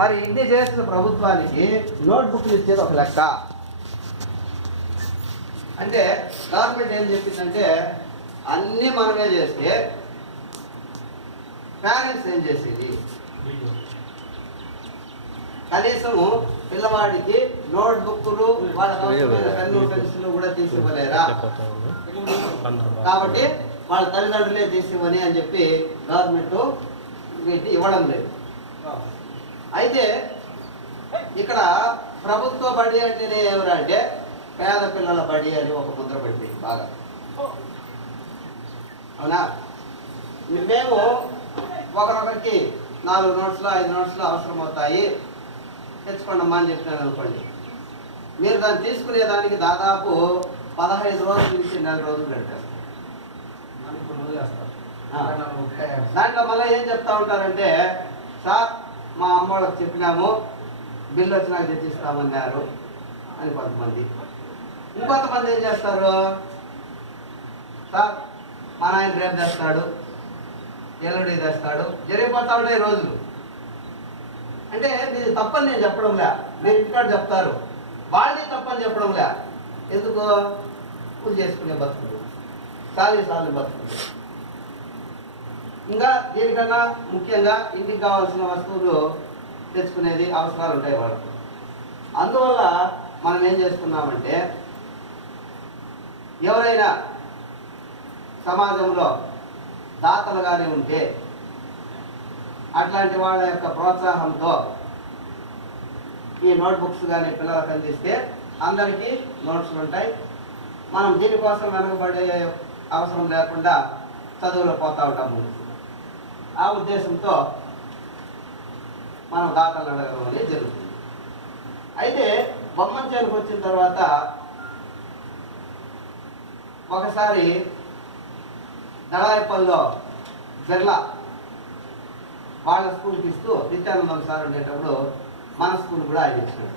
మరి ఇన్ని చేసిన ప్రభుత్వానికి నోట్బుక్లు ఇచ్చేది ఒక లెక్క. అంటే గవర్నమెంట్ ఏం చెప్పిందంటే అన్నీ మనమే చేస్తే పేరెంట్స్ ఏం చేసేది? కనీసము పిల్లవాడికి నోట్బుక్లు వాళ్ళ పెన్ను పెన్సిల్ కూడా తీసివ్వలేరా? కాబట్టి వాళ్ళ తల్లిదండ్రులే తీసివ్వని అని చెప్పి గవర్నమెంట్ వీటి ఇవ్వడం లేదు. అయితే ఇక్కడ ప్రభుత్వ బడి అంటేనే ఎవరంటే పేద పిల్లల బడి అని ఒక ముద్ర పడిపోయింది బాగా. అవునా? మేము ఒకరొకరికి 4 నోట్స్లో 5 నోట్స్లో అవసరం అవుతాయి, తెచ్చుకోండి అమ్మా అని చెప్పినాను అనుకోండి. మీరు దాన్ని తీసుకునేదానికి దాదాపు 15 రోజుల నుంచి 4 రోజులు పెడతారు. దాంట్లో మళ్ళీ ఏం చెప్తా ఉంటారంటే, సార్ మా అమ్మ వాళ్ళకి చెప్పినాము, బిల్లు వచ్చినాక తెచ్చిస్తామన్నారు అని కొంతమంది. ఇంకొంతమంది ఏం చేస్తారు, సార్ మా నాయన రేపు తెస్తాడు, ఎల్లుండి తెస్తాడు, జరిగిపోతా ఉంటాయి రోజులు. అంటే మీది తప్పని నేను చెప్పడంలే, మీరు ఇంటికాడ చెప్తారు, వాళ్ళని తప్పని చెప్పడంలే. ఎందుకు? పూజ చేసుకునే బతుకులు, సాలి బతుకులు. ఇంకా దీనికన్నా ముఖ్యంగా ఇంటికి కావాల్సిన వస్తువులు తెచ్చుకునేది అవసరాలు ఉంటాయి వాళ్ళకు. అందువల్ల మనం ఏం చేస్తున్నామంటే, ఎవరైనా సమాజంలో దాతలుగానే ఉంటే అట్లాంటి వాళ్ళ యొక్క ప్రోత్సాహంతో ఈ నోట్బుక్స్ కానీ పిల్లలకు అందిస్తే అందరికీ నోట్స్లు ఉంటాయి. మనం దీనికోసం వెనకబడే అవసరం లేకుండా చదువులో పోతూ ఉంటాము. ఆ ఉద్దేశంతో మనం దాతలు అడగడం అనేది జరుగుతుంది. అయితే బొమ్మంచేలకు వచ్చిన తర్వాత ఒకసారి దళాయిపల్లిలో జర్లా వాళ్ళ స్కూల్కి ఇస్తూ నిత్యానందం సార్ ఉండేటప్పుడు మన స్కూల్ కూడా ఆయన ఇచ్చినాడు.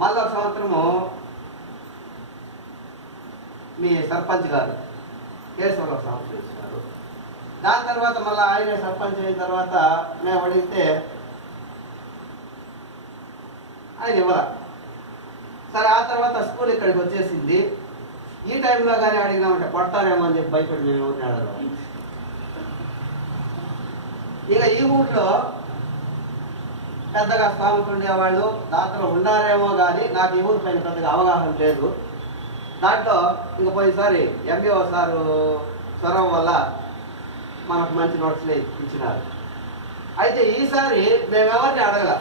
మళ్ళీ ఒక సంవత్సరము మీ సర్పంచ్ గారు కేశవరావు సంవత్సరం ఇచ్చినారు. దాని తర్వాత మళ్ళీ ఆయన సర్పంచ్ అయిన తర్వాత మేము అడిగితే ఆయన ఇవ్వరా. సరే ఆ తర్వాత స్కూల్ ఇక్కడికి వచ్చేసింది. ఈ టైంలో కానీ అడిగినామంటే కొడతారేమో అని చెప్పి భయపడి మేము ఎవరిని అడగడం. ఇక ఈ ఊళ్ళో పెద్దగా స్థానికులు ఉండేవాళ్ళు దాతలు ఉండారేమో కానీ నాకు ఈ ఊరి పైన పెద్దగా అవగాహన లేదు. దాంట్లో ఇంక పోయినసారి ఎంబీఓ సారు చొరవ వల్ల మనకు మంచి నోట్స్లే ఇచ్చినారు. అయితే ఈసారి మేమెవరిని అడగల.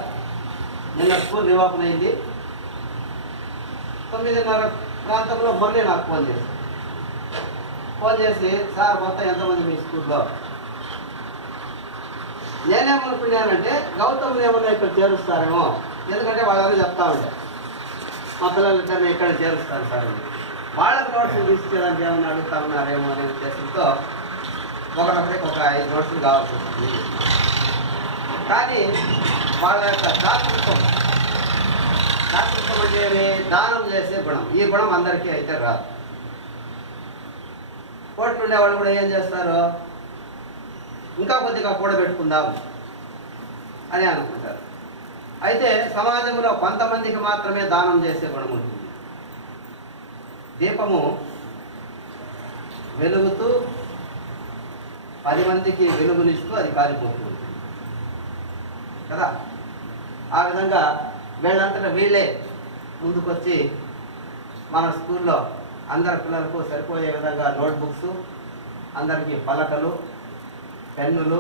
నిన్న స్కూల్ రివాపన్ అయింది. 9:30 ప్రాంతంలో మొన్నే నాకు ఫోన్ చేసి సార్ మొత్తం ఎంతమంది మీ స్కూల్లో? నేనేమనుకున్నానంటే గౌతమ్ ఏమన్నా ఇక్కడ చేరుస్తారేమో, ఎందుకంటే వాళ్ళందరూ చెప్తా ఉంటారు మా పిల్లలు ఇక్కడ చేరుస్తారు సార్ అని. వాళ్ళకి నోట్స్లు తీసుకెళ్ళడానికి ఏమన్నా అడుగుతా ఉన్నారేమో అనే ఉద్దేశంతో ఒకరికి ఒక 5 నోట్స్లు కావాల్సి వస్తుంది. కానీ వాళ్ళ యొక్క దాతృత్వం అంటే దానం చేసే గుణం, ఈ గుణం అందరికీ అయితే రాదు. కోట్లు ఉండేవాళ్ళు కూడా ఏం చేస్తారు, ఇంకా కొద్దిగా కూడబెట్టుకుందాం అని అనుకుంటారు. అయితే సమాజంలో కొంతమందికి మాత్రమే దానం చేసే గుణం ఉంటుంది. దీపము వెలుగుతూ 10 మందికి వెలుగునిస్తూ అది కాలిపోతూ ఉంటుంది కదా. ఆ విధంగా వీళ్ళంతటా వీళ్ళే ముందుకొచ్చి మన స్కూల్లో అందరి పిల్లలకు సరిపోయే విధంగా నోట్బుక్స్, అందరికీ పలకలు, పెన్నులు,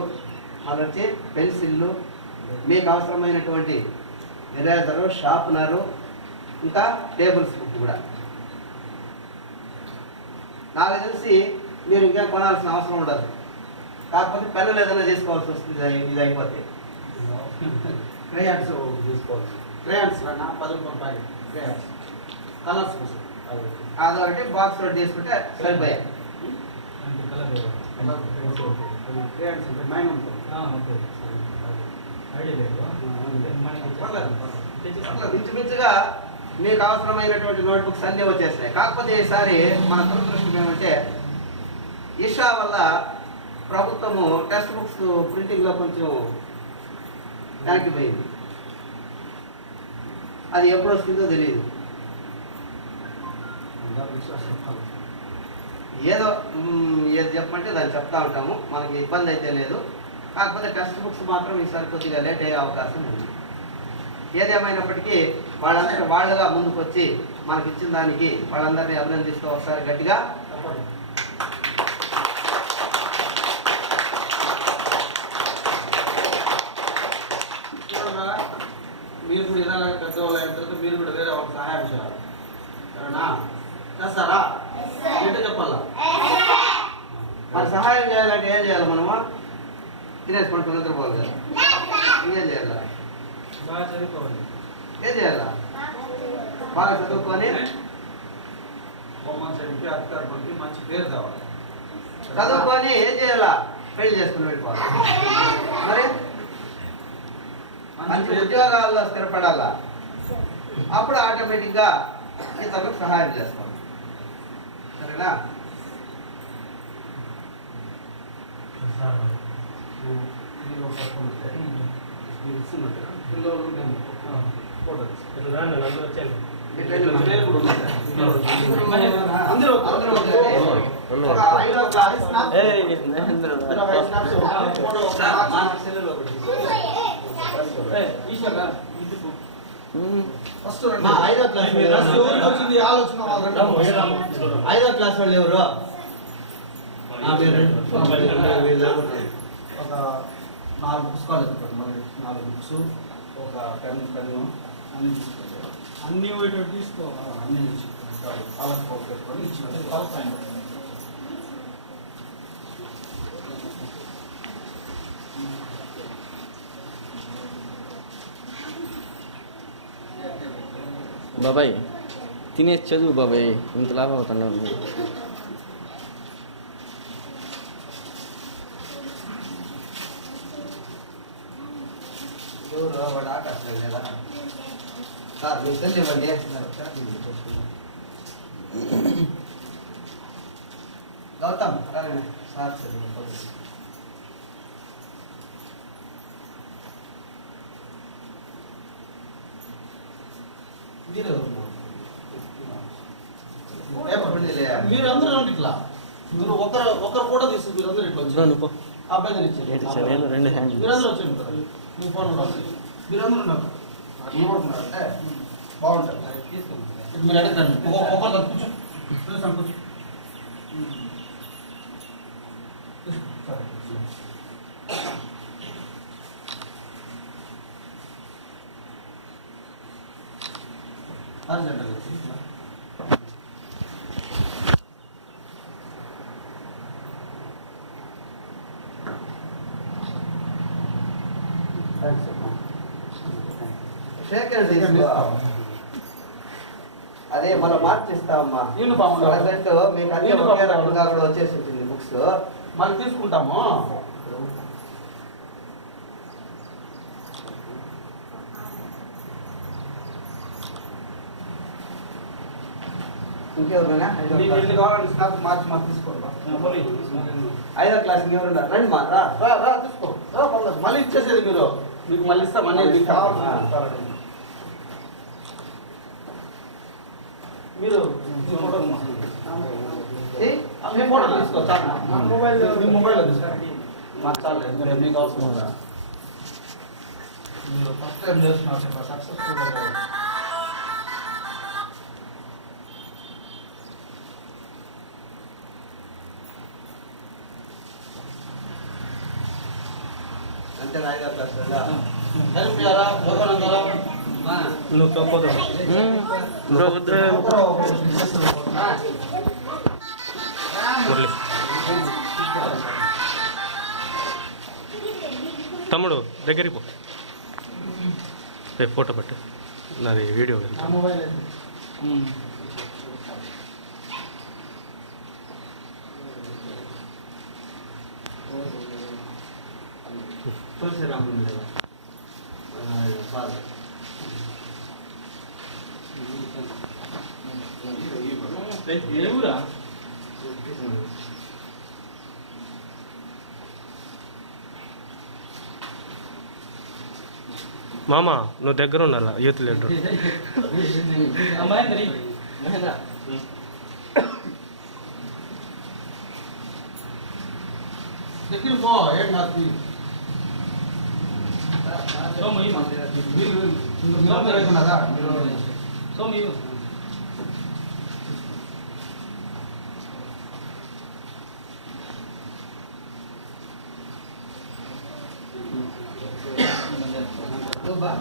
మళ్ళీ పెన్సిళ్ళు, మీకు అవసరమైనటువంటి ఎరేజరు, షార్ప్నరు, ఇంకా టేబుల్స్ బుక్ కూడా. నాకు తెలిసి మీరు ఇంకేం కొనాల్సిన అవసరం ఉండదు. కాకపోతే పెన్నులు ఏదైనా తీసుకోవాల్సి వస్తుంది. ఇది అయిపోతే క్రేయాన్స్ తీసుకోవచ్చు. క్రేయాన్స్ 10 రూపాయలు క్రేయాన్స్ కలర్స్ అదొకటి బాక్స్లో తీసుకుంటే సరిపోయాయి. ఇంచుమించుగా మీకు అవసరమైనటువంటి నోట్బుక్స్ అన్నీ వచ్చేస్తాయి. కాకపోతే ఈసారి మన దురదృష్టం ఏమంటే ఈషా వల్ల ప్రభుత్వము టెక్స్ట్ బుక్స్ ప్రింటింగ్లో కొంచెం వెనక్కి పోయింది. అది ఎప్పుడు వస్తుందో తెలియదు. ఏదో ఏది చెప్పమంటే దాన్ని చెప్తా ఉంటాము, మనకి ఇబ్బంది అయితే లేదు. కాకపోతే టెక్స్ట్ బుక్స్ మాత్రం ఈసారి కొద్దిగా లేట్ అయ్యే అవకాశం ఉంది. ఏదేమైనప్పటికీ వాళ్ళందరూ వాళ్ళుగా ముందుకు వచ్చి మనకి ఇచ్చిన దానికి వాళ్ళందరినీ అభినందిస్తూ ఒకసారి గట్టిగా మీరు కూడా ఇలా పెద్దవాళ్ళు అయిన తర్వాత మీరు కూడా వేరే వాళ్ళకి సహాయం చేయాలి. సరేనా? చేస్తారా? ఏంటో చెప్పాలా? మరి సహాయం చేయాలంటే ఏం చేయాలి? మనము తినేసుకుంటూ నిద్రపోవాలి కదా. ఏం చేయాలా? బాగా చదువుకోవాలి. ఏం చేయాలా? బాగా చదువుకొని మంచి పేరు కావాలి. చదువుకొని ఏం చేయాలా? పెళ్లి చేసుకుని వెళ్ళిపోవాలి. మరి మంచి ఉద్యోగాల్లో స్థిరపడాలా. అప్పుడు ఆటోమేటిక్గా ఇతరులకు సహాయం చేస్తాం. సరేనా? ఐదో క్లాస్ వాళ్ళు ఎవరు? ఒక 4 పుస్తకాలు ఎత్తుకోండి. 4 బుక్స్, ఒక పెన్ను అన్ని తీసుకోండి. అన్నీ ఒకటి తీసుకోవాలి. అన్నీ తీసుకోండి. వాళ్ళకి పెట్టుకొని ఇచ్చిన బాబాయ్ తినేసి చదువు బాబాయ్, ఇంత లాభం అవుతున్నావు. వాడు ఆకాశం లేదా సార్ మీ తల్లి ఇవ్వండి. గౌతమ్ సార్ మీరు అందరూ రండి ఇట్లా. మీరు ఒకరు కూడా తీసుకు మీరు అందరూ ఇట్లా వచ్చి అబ్బాయి రెండు హ్యాండ్ మీరందరూ వచ్చి మీ ఫోన్ మీరందరూ ఉన్నారు. ఏమంటున్నారంటే బాగుంటుంది. మీరు అడగండి. ఒకరు కూర్చో. అదే మళ్ళీ మార్చిస్తామమ్మా. ప్రజెంట్ మీకు అన్ని ఒకే రకంగా కూడా వచ్చేసి ఉంటుంది బుక్స్. మళ్ళీ తీసుకుంటాము. ఇంకెవరైనా మార్చి తీసుకోండి. 5వ క్లాస్ ఎవరున్నారు? రండి మా రా తీసుకో. మళ్ళీ ఇచ్చేసేది మీరు. మీకు మళ్ళీ ఇస్తాం. అనేది మీరు ఫోటో తీసుకో. మొబైల్లో తీసుకోండి. మాకు చాలు. మీకు అవసరం ఉందా? మీరు ఫస్ట్ టైం చేస్తున్నారు సక్సెస్ఫుల్. అంతే 5వ క్లాస్ హెల్ప్ చేయాలా? నువ్వు తప్పదు తమ్ముడు దగ్గరికి పో. ఫోటో పట్టు. నాది వీడియో ఎవరా? మామ నువ్వు దగ్గర ఉండాలా యూత్ లీడర్. దగ్గర పో ఏం కాదు. నువ్వు బా